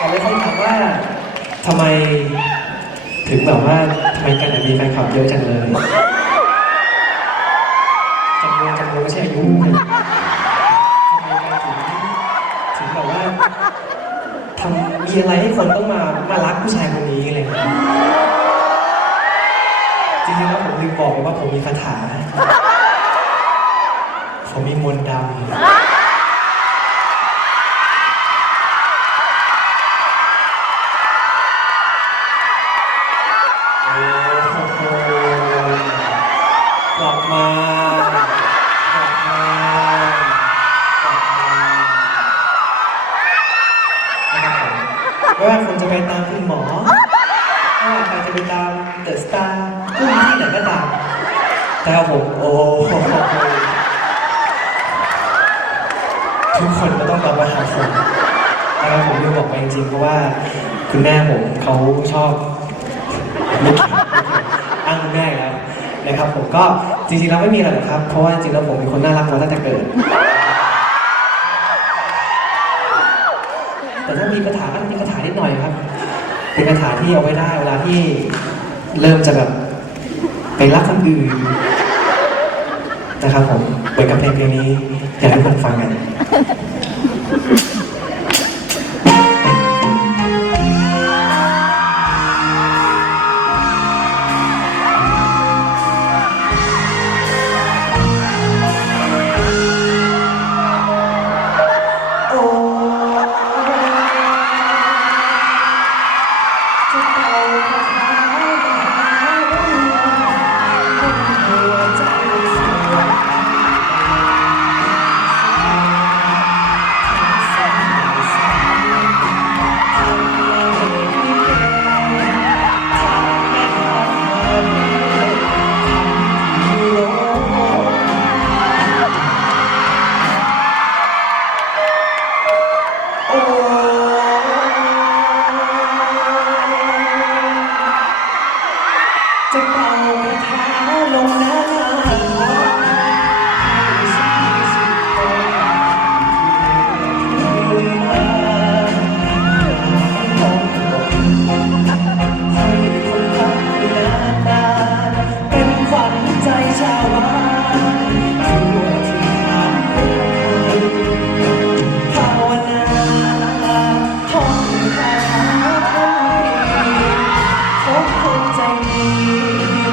แต่เลยคนถามว่าทำไมถึงแบบว่าทำไมกันมีแฟนคลับเยอะจังเลยจำนวนจำนวนไม่ใช่อายุทำไมกันถึงถึงแบบว่าทำมีอะไรให้คนต้องมามารักผู้ชายคนนี้อะไรอย่างเงี้ยจริงๆแล้วผมลืมบอกไปว่าผมมีคาถาผมมีมนต์ดำ ไม่ว่าคุณจะไปตามคุณหมอไม่ว่าใครจะไปตามเดอะสตาร์ผู้มีที่ไหนก็ตามแต่ผมโอ้โหทุกคนก็ต้องกลับมาหาผมนะครับผมลืมบอกไปจริงๆเพราะว่าคุณแม่ผมเขาชอบอ้างคุณแม่แล้วนะครับผมก็จริงๆแล้วไม่มีอะไรหรอกครับ เพราะว่าจริงๆแล้วผมเป็นคนน่ารักมาตั้งแต่เกิด แต่ถ้ามีคาถาก็มีคาถานิดหน่อยครับ เป็นคาถาที่เอาไว้ได้ เวลาที่เริ่มจะแบบไปรักคนอื่นนะครับผมเหมือนกับเพลงเพลงนี้อยากให้คนฟังกัน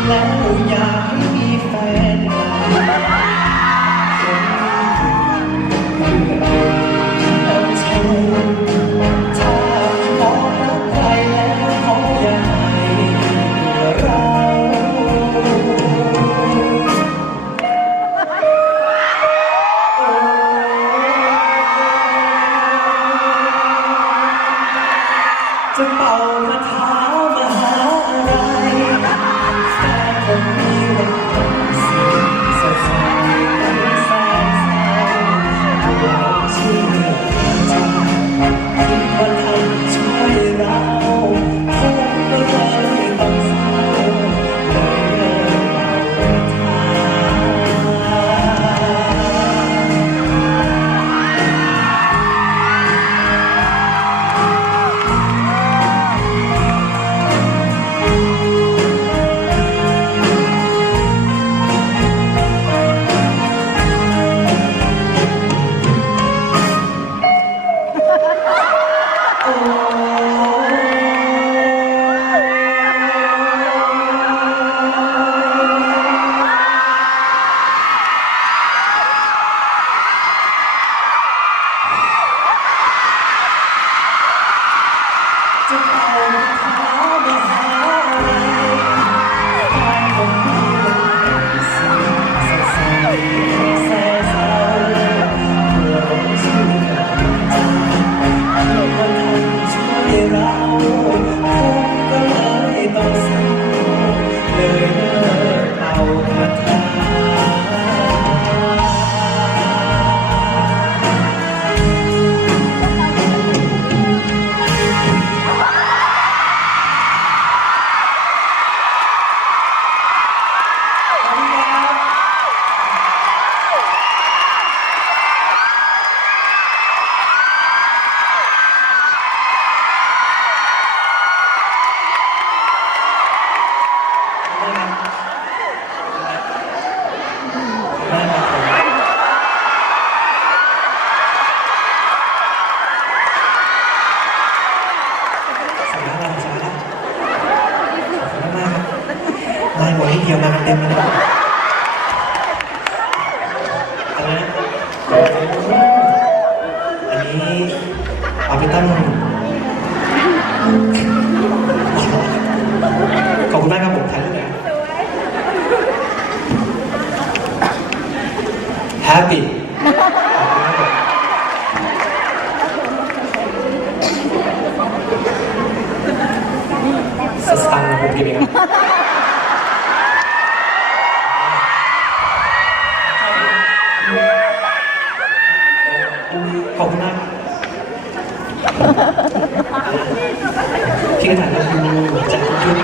แล้วอยากให้มีแฟนใหม่แล้วเธ อันนี้เอาไปตั้งขอบคุณมากครับผมถ่ายรูปหน่อย Happy สตังค์ผมกินเองครับ พี่ก็ถ่ายรูปดูจากคุณยุทธ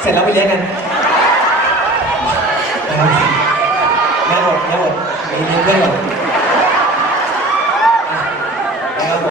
เสร็จแล้วไปเลี้ยงกันนะครับแม่อดแม่อดมีเลี้ยงด้วยเหรอ